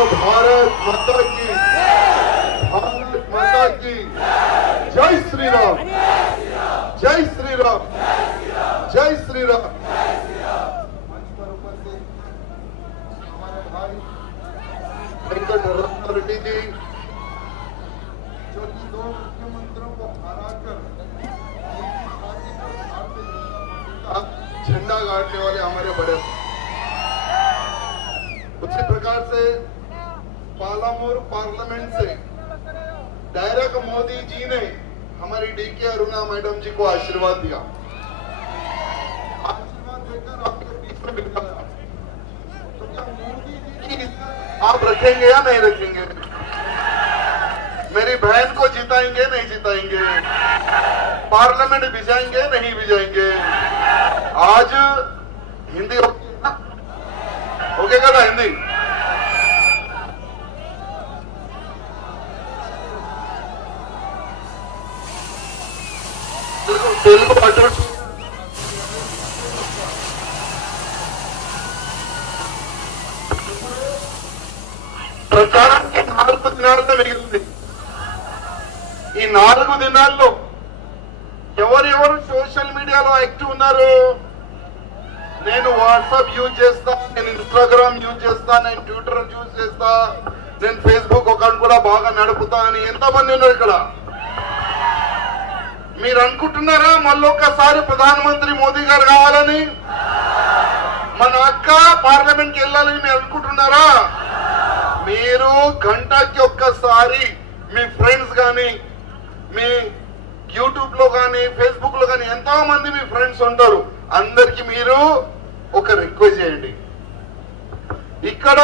बोलो भारत माता की, भारत माता की जय श्री राम, जय श्री राम, जय श्री राम। मंच पर उपस्थित हमारे भाई वेंकट रत्न रेड्डी जी, जो कि 2 मुख्यमंत्रियों को हराकर झंडा गाड़ने वाले हमारे बड़े। उसी प्रकार से पालामूर पार्लियामेंट से डायरेक्ट मोदी जी ने हमारी डीके अरुणा मैडम जी को आशीर्वाद दिया, आशीर्वाद देकर आपके बीच में बिठाया। तो क्या मोदी जी की आप रखेंगे या नहीं रखेंगे? मेरी बहन को जिताएंगे नहीं जिताएंगे? पार्लियामेंट भिजाएंगे नहीं भिजाएंगे? आज हिंदी ओके కదా हिंदी? తెలుగు పట్టు ప్రచారానికి 4 దినాలతో మిగిలింది. ఈ 4 దినాల్లో ఎవరెవరు సోషల్ మీడియాలో యాక్టివ్ ఉన్నారు? నేను వాట్సాప్ యూజ్ చేస్తా, నేను ఇన్స్టాగ్రామ్ యూజ్ చేస్తా, నేను ట్విట్టర్ యూజ్ చేస్తా, నేను ఫేస్బుక్ అకౌంట్ కూడా బాగా నడుపుతా అని ఎంతమంది ఉన్నారు ఇక్కడ? మీరు అనుకుంటున్నారా మళ్ళొక్కసారి ప్రధానమంత్రి మోదీ గారు కావాలని? మన అక్క పార్లమెంట్ కి వెళ్ళాలని మీరు అనుకుంటున్నారా? మీరు గంటకి ఒక్కసారి మీ ఫ్రెండ్స్ కానీ, మీ యూట్యూబ్ లో కానీ, ఫేస్బుక్ లో కానీ ఎంతో మంది మీ ఫ్రెండ్స్ ఉంటారు, అందరికి మీరు ఒక రిక్వెస్ట్ చేయండి. ఇక్కడ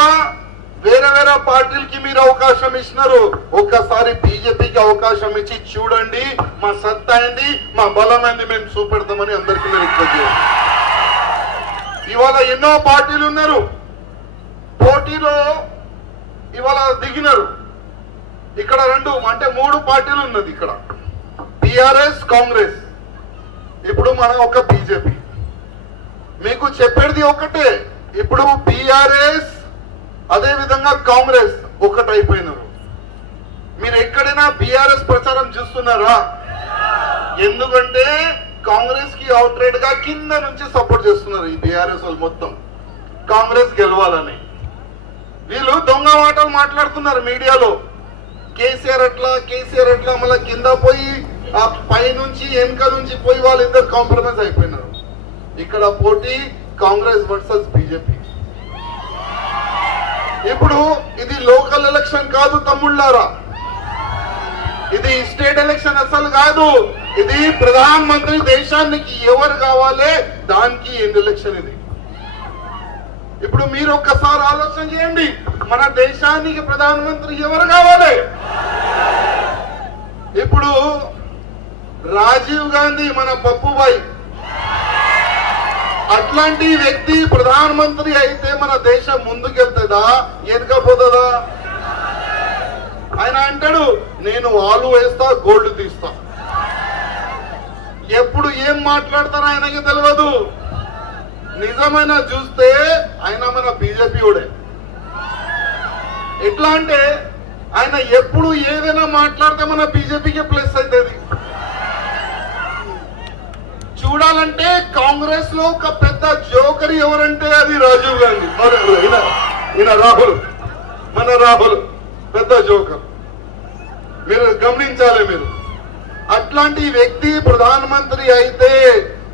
వేరే వేరే పార్టీలకి మీరు అవకాశం ఇస్తున్నారు, ఒక్కసారి బీజేపీకి అవకాశం ఇచ్చి చూడండి, మా సత్తా ఏంది, మా బలం ఏంది మేము చూపెడతామని అందరికీ మీరు రిక్వెస్ట్ చేయండి. ఇవాళ ఎన్నో పార్టీలు ఉన్నారు, పోటీలో ఇవాళ దిగినారు. ఇక్కడ 3 పార్టీలు ఉన్నది. ఇక్కడ టిఆర్ఎస్, కాంగ్రెస్, ఇప్పుడు మనం ఒక బీజేపీ. మీకు చెప్పేది ఒకటే, ఇప్పుడు బీఆర్ఎస్ అదే విధంగా కాంగ్రెస్ ఒకటైపోయినారు. మీరు ఎక్కడైనా బీఆర్ఎస్ ప్రచారం చూస్తున్నారా? ఎందుకంటే కాంగ్రెస్ కి అవుట్ రైట్ గా కింద నుంచి సపోర్ట్ చేస్తున్నారు ఈ బీఆర్ఎస్ వాళ్ళు మొత్తం, కాంగ్రెస్ గెలవాలని. వీళ్ళు దొంగ మాటలు మాట్లాడుతున్నారు మీడియాలో, కేసీఆర్ అట్లా మళ్ళీ కింద పోయి ఆ పై నుంచి వెనుక నుంచి పోయి వాళ్ళిద్దరు కాంప్రమైజ్ అయిపోయినారు. ఇక్కడ పోటీ కాంగ్రెస్ వర్సెస్ బీజేపీ. ఇప్పుడు ఇది లోకల్ ఎలక్షన్ కాదు తమ్ముళ్ళారా, ఇది స్టేట్ ఎలక్షన్ అసలు కాదు. ఇది ప్రధానమంత్రి దేశానికి ఎవరు కావాలి దానికి ఎలక్షన్ ఇది. ఇప్పుడు మీరు ఒక్కసారి ఆలోచన చేయండి, మన దేశానికి ప్రధానమంత్రి ఎవరు కావాలి? ఇప్పుడు రాజీవ్ గాంధీ మన పప్పుబాయి అట్లాంటి వ్యక్తి ప్రధానమంత్రి అయితే మన దేశం ముందుకెళ్తుందా వెనుకపోతుందా? ఆయన అంటాడు నేను ఆలు వేస్తా గోల్డ్ తీస్తా. ఎప్పుడు ఏం మాట్లాడతారో ఆయనకి తెలియదు. నిజమైన చూస్తే ఆయన మన బీజేపీ ఓడే. ఎట్లా అంటే ఆయన ఎప్పుడు ఏదైనా మాట్లాడితే మన బీజేపీకి ప్లస్ అవుతుంది. చూడాలంటే కాంగ్రెస్ లో ఒక పెద్ద జోకర్ ఎవరంటే అది రాజీవ్ గాంధీ. ఈయన రాహుల్, మన రాహుల్ పెద్ద జోకర్. మీరు గమనించాలి. మీరు అట్లాంటి వ్యక్తి ప్రధానమంత్రి అయితే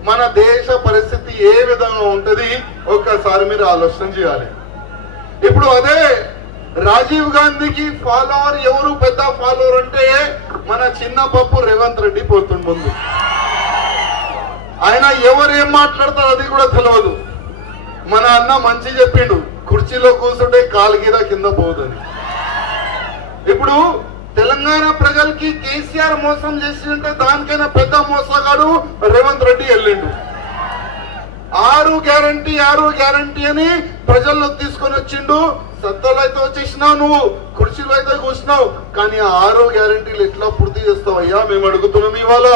మన దేశ పరిస్థితి ఏ విధంగా ఉంటది ఒక్కసారి మీరు ఆలోచన చేయాలి. ఇప్పుడు అదే రాజీవ్ గాంధీకి ఫాలోవర్ ఎవరు? పెద్ద ఫాలోవర్ అంటే మన చిన్న పప్పు రేవంత్ రెడ్డి పోతుండు ముందు. ఆయన ఎవరు ఏం మాట్లాడతారు అది కూడా తెలియదు. మన అన్న మంచి చెప్పిండు, కుర్చీలో కూర్చుంటే కాలు గీద కింద పోదని. ఇప్పుడు తెలంగాణ ప్రజలకి కేసీఆర్ మోసం చేసిందంటే దానికైనా పెద్ద మోసగాడు రేవంత్ రెడ్డి వెళ్ళిండు. 6 గ్యారంటీ అని ప్రజల్లో తీసుకొని వచ్చిండు. సత్తాలో అయితే వచ్చేసినావు, నువ్వు కుర్చీలో అయితే కూర్చున్నావు, కానీ 6 గ్యారంటీలు ఎట్లా పూర్తి చేస్తావయ్యా మేము అడుగుతున్నాం. ఇవాళ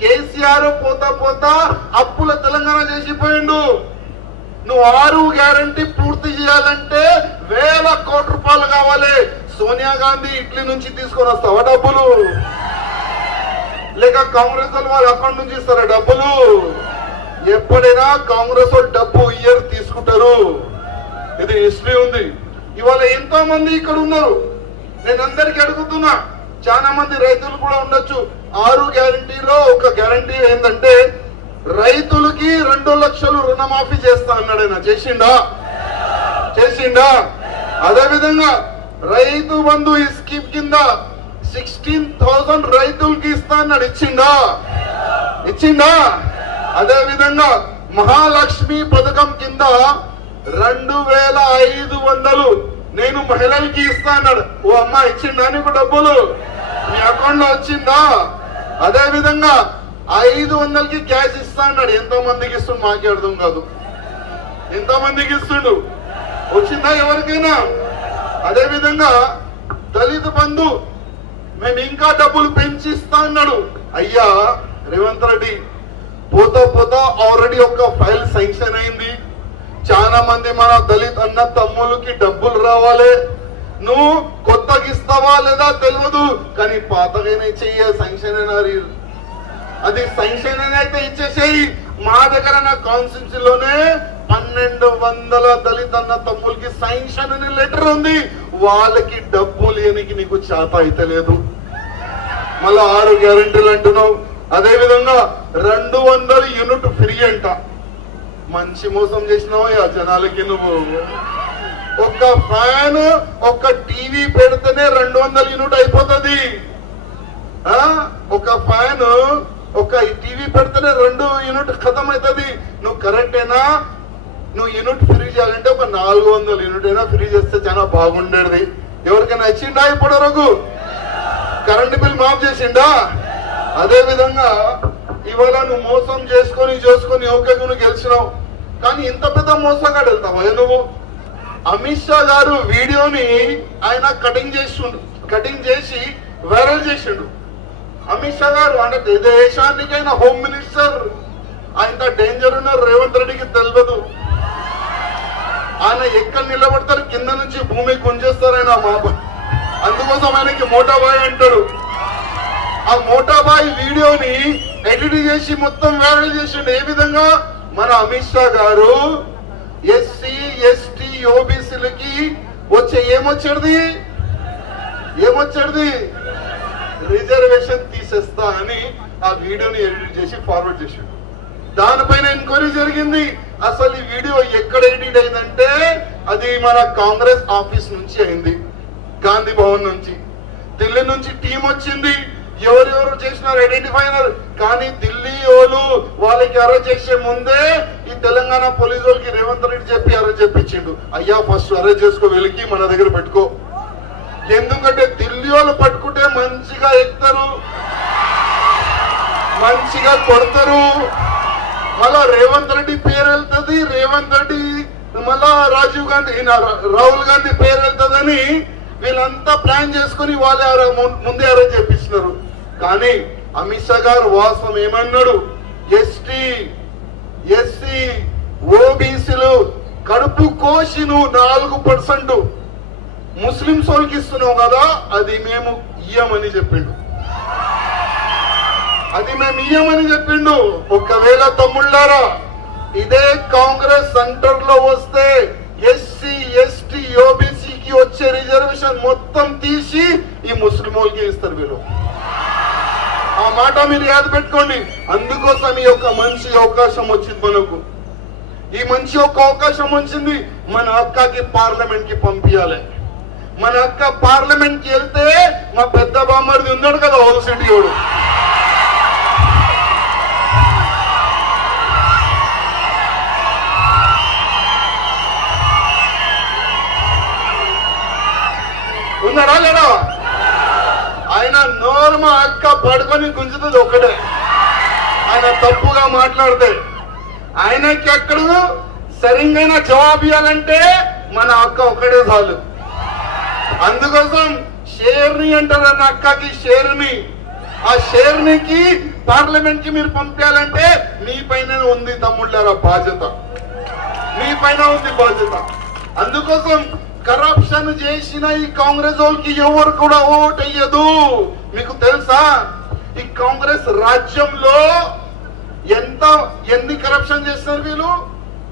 కేసీఆర్ పోతా అప్పుల తెలంగాణ చేసిపోయిండు. నువ్వు 6 గ్యారంటీ పూర్తి చేయాలంటే వేల కోట్ల రూపాయలు కావాలి. సోనియా గాంధీ ఇట్లీ నుంచి తీసుకొని వస్తావా డబ్బులు? లేక కాంగ్రెస్ వాళ్ళు అకౌంట్ నుంచి ఇస్తారా డబ్బులు? ఎప్పుడైనా కాంగ్రెస్ వాళ్ళు డబ్బు ఇయర్ తీసుకుంటారు. ఇది హిస్టరీ ఉంది. ఇవాళ ఎంతో మంది ఇక్కడ ఉన్నారు. నేను అందరికీ అడుగుతున్నా, చాలా మంది రైతులు కూడా ఉండొచ్చు. 6 గ్యారంటీలో ఒక గ్యారంటీ ఏంటంటే రైతులకి 2 లక్షలు రుణమాఫీ చేస్తా అన్నాడు. ఆయన చేసిండా? అదే విధంగా రైతు బంధు ఈ స్కీమ్ కింద 16,000 రైతులకి ఇస్తా అన్నాడు. ఇచ్చిండా? అదే విధంగా మహాలక్ష్మి పథకం కింద 2,500 నేను మహిళలకి ఇస్తా అన్నాడు. ఓ అమ్మ ఇచ్చిండా నీకు డబ్బులు? మీ అకౌంట్ లో వచ్చిందా? అదే విధంగా 500కి గ్యాస్ ఇస్తా అన్నాడు. ఎంతో మందికి ఇస్తుండు మాకే అర్థం కాదు. ఎంతో మందికి ఇస్తుండు, వచ్చిందా ఎవరికైనా? అదే విధంగా దళిత బంధు మేము ఇంకా డబ్బులు పెంచిస్తా అన్నాడు. అయ్యా రేవంత్ రెడ్డి, పోతా ఆల్రెడీ ఒక ఫైల్ శాంక్షన్ అయింది. చాలా మంది మన దళిత అన్న తమ్ములకి డబ్బులు రావాలి. నువ్వు కొత్తగా ఇస్తావా లేదా తెలియదు, కానీ పాతగానే చెయ్య శాంక్షన్ అయినారు. అది శాంక్షన్ అయితే ఇచ్చేసేయి. మా దగ్గర నా కాన్స్టిట్యూన్సీలోనే 1200 దళిత అన్న తమ్ములకి శాంక్షన్ అనే లెటర్ ఉంది. వాళ్ళకి డబ్బులు ఇవ్వడానికి నీకు చేత అయితే లేదు. మళ్ళా 6 గ్యారెంటీలు అంటున్నావు. అదే విధంగా 200 యూనిట్ ఫ్రీ అంట. మంచి మోసం చేసినావా జనాలకి నువ్వు? ఒక ఫ్యాన్ ఒక టీవీ పెడితేనే 200 యూనిట్ అయిపోతుంది. ఒక ఫ్యాన్ ఒక టీవీ పెడితేనే 2 యూనిట్ ఖతం అవుతుంది. నువ్వు కరెక్టేనా? నువ్వు యూనిట్ ఫ్రీ చేయాలంటే ఒక 400 యూనిట్ అయినా ఫ్రీ చేస్తే చాలా బాగుండేది. ఎవరికైనా ఇచ్చిండా ఇప్పటి వరకు? కరెంటు బిల్ మాఫ్ చేసిండా? అదే విధంగా ఇవాళ నువ్వు మోసం చేసుకొని ఓకే నువ్వు గెలిచినావు, కానీ ఇంత పెద్ద మోసగాడు వెళ్తావా నువ్వు? అమిత్ షా గారు వీడియోని ఆయన కటింగ్ చేసి వైరల్ చేసిండు. అమిత్ షా గారు అంటే దేశానికైనా హోమ్ మినిస్టర్. ఆయన డేంజర్ ఉన్నారు రేవంత్ రెడ్డికి తెలియదు. ఆయన ఎక్కడ నిలబడతారు, కింద నుంచి భూమి గుంజేస్తారు ఆయన అందుకోసం ఆయనకి మోటాబాయ్ అంటాడు. ఆ మోటాబాయ్ వీడియోని ఎడిట్ చేసి మొత్తం వైరల్ చేసిండు. ఏ విధంగా? మన అమిత్ షా గారు ఎస్సీ ఎస్టీ ఓబీసీలకి వచ్చే ఏమొచ్చేది రిజర్వేషన్ తీసేస్తా అని ఆ వీడియోని ఎడిట్ చేసి ఫార్వర్డ్ చేసిండు. దానిపైన ఎంక్వైరీ జరిగింది. అసలు ఈ వీడియో ఎక్కడ ఎడిట్ అయిందంటే అది మన కాంగ్రెస్ ఆఫీస్ నుంచి అయింది, గాంధీ భవన్ నుంచి. ఢిల్లీ నుంచి టీం వచ్చింది. ఎవరెవరు చేసినారు ఐడెంటిఫై అయినారు. కానీ ఢిల్లీ వాళ్ళకి అరెస్ట్ చేసే ముందే ఈ తెలంగాణ పోలీసు వాళ్ళకి రేవంత్ రెడ్డి చెప్పి అరెస్ట్ చేపించిండు. అయ్యా ఫస్ట్ అరెస్ట్ చేసుకో, వెలికి మన దగ్గర పెట్టుకో. ఎందుకంటే ఢిల్లీ వాళ్ళు పట్టుకుంటే మంచిగా ఎక్కుతారు, మంచిగా కొడతారు. మళ్ళా రేవంత్ రెడ్డి పేరు వెళ్తుంది. రేవంత్ రెడ్డి మళ్ళా రాహుల్ గాంధీ పేరు వెళ్తుందని వీళ్ళంతా ప్లాన్ చేసుకుని వాళ్ళే ముందే అరెస్ట్ చేపిస్తున్నారు. కానీ అమిత్ షా గారు వాస్తవం ఏమన్నాడు? ఎస్టీ ఎస్సీ ఓబీసీలు కడుపు కోసి నువ్వు 4% ముస్లింస్ వాళ్ళకి ఇస్తున్నావు కదా, అది మేము ఇయ్యమని చెప్పిండు. ఒకవేళ తమ్ముళ్ళారా ఇదే కాంగ్రెస్ సెంటర్ లో వస్తే ఎస్సీ ఎస్టీ ఓబీసీకి వచ్చే రిజర్వేషన్ మొత్తం తీసి ఈ ముస్లిం వాళ్ళకి ఇస్తారు వీళ్ళు. ఆ మాట మీరు యాద పెట్టుకోండి. అందుకోసం ఈ యొక్క మంచి అవకాశం వచ్చింది మనకు. ఈ మంచి ఒక అవకాశం వచ్చింది. మన అక్కకి పార్లమెంట్ కి పంపించాలి. మన అక్క పార్లమెంట్ కి వెళ్తే మా పెద్ద బామ్మర్ది ఉన్నాడు కదా హోల్ సిటీ వాడు, ఉన్నాడా లేడా? ఆయన నోరు మా అక్క పడుకొని గుంజుతుంది ఒకటే. ఆయన తప్పుగా మాట్లాడితే ఆయనకి ఎక్కడ సరిగ్గా జవాబు ఇవ్వాలంటే మన అక్క ఒక్కడే చాలు. అందుకోసం షేర్ని అంటారు అన్న అక్కకి షేర్ని. ఆ షేర్నికి పార్లమెంట్ కి మీరు పంపించాలంటే మీ పైన ఉంది తమ్ముళ్ళారా బాధ్యత. మీ పైన ఉంది బాధ్యత. అందుకోసం కరప్షన్ చేసిన ఈ కాంగ్రెస్ వాళ్ళకి ఎవరు కూడా ఓటయ్యదు. మీకు తెలుసా ఈ కాంగ్రెస్ రాజ్యంలో ఎన్ని కరప్షన్ చేస్తున్నారు వీళ్ళు?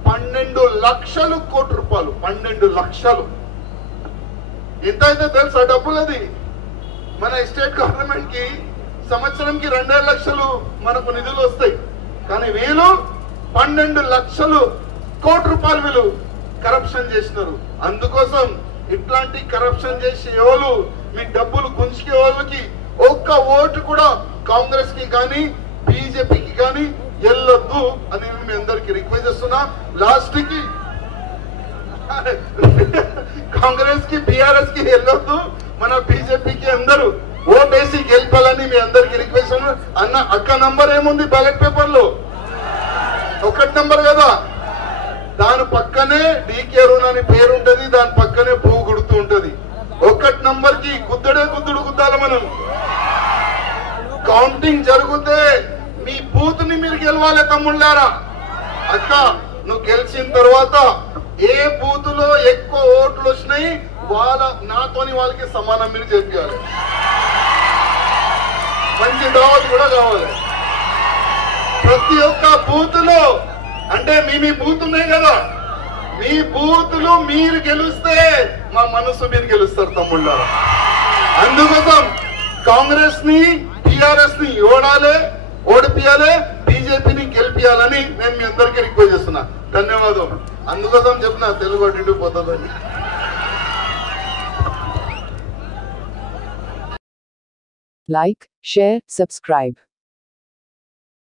12 లక్షల కోట్ల రూపాయలు. 12 లక్షలు ఎంత అయితే తెలుసా డబ్బులు? అది మన స్టేట్ గవర్నమెంట్ కి సంవత్సరంకి 2.5 లక్షలు మనకు నిధులు వస్తాయి. కానీ వీళ్ళు 12 లక్షలు కోట్ల రూపాయలు వీళ్ళు కరప్షన్ చేసినారు. అందుకోసం ఇట్లాంటి కరప్షన్ చేసే వాళ్ళు, మీ డబ్బులు గుంజుకే వాళ్ళకి ఒక్క ఓటు కూడా కాంగ్రెస్ కి కానీ బీజేపీకి కానీ వెళ్ళొద్దు అని మీ అందరికి రిక్వెస్ట్ చేస్తున్నా. లాస్ట్ కి కాంగ్రెస్ కి బీఆర్ఎస్ కి వెళ్ళొద్దు, మన బీజేపీకి అందరూ ఓటేసి గెలిపాలని మీ అందరికి రిక్వెస్ట్ అన్న. అక్క నంబర్ ఏముంది బ్యాలెట్ పేపర్ లో? 1 నంబర్ కదా. దాని పక్కనే డీకే అరుణ్ అని పేరు ఉంటది, దాని పక్కనే పువ్వు గుర్తు ఉంటది. 1 నంబర్ కి గుద్దుడు గుద్దాలి మనం. కౌంటింగ్ జరిగితే మీ బూత్ ని మీరు గెలవాలి తమ్ముళ్ళారా. అక్క నువ్వు గెలిచిన తర్వాత ఏ బూత్ లో ఎక్కువ ఓట్లు వచ్చినాయి నాతోని వాళ్ళకి సమానం మీరు చెప్పాలి. మంచి దావత్ కూడా కావాలి. ప్రతి ఒక్క బూత్ లో అంటే మీ బూత్ ఉన్నాయి కదా, మీ బూతులు మీరు గెలిస్తే మా మనసు మీరు గెలుస్తారు తమ్ముళ్ళారా. అందుకోసం కాంగ్రెస్ ని టిఆర్ఎస్ ని ఓడిపియాలి, బీజేపీని గెలిపియాలని నేను మీ అందరికీ రిక్వెస్ట్ చేస్తున్నా. ధన్యవాదం. అందుకోసం చెప్పిన తెలుగు అటు పోతుందని. Like, share, subscribe.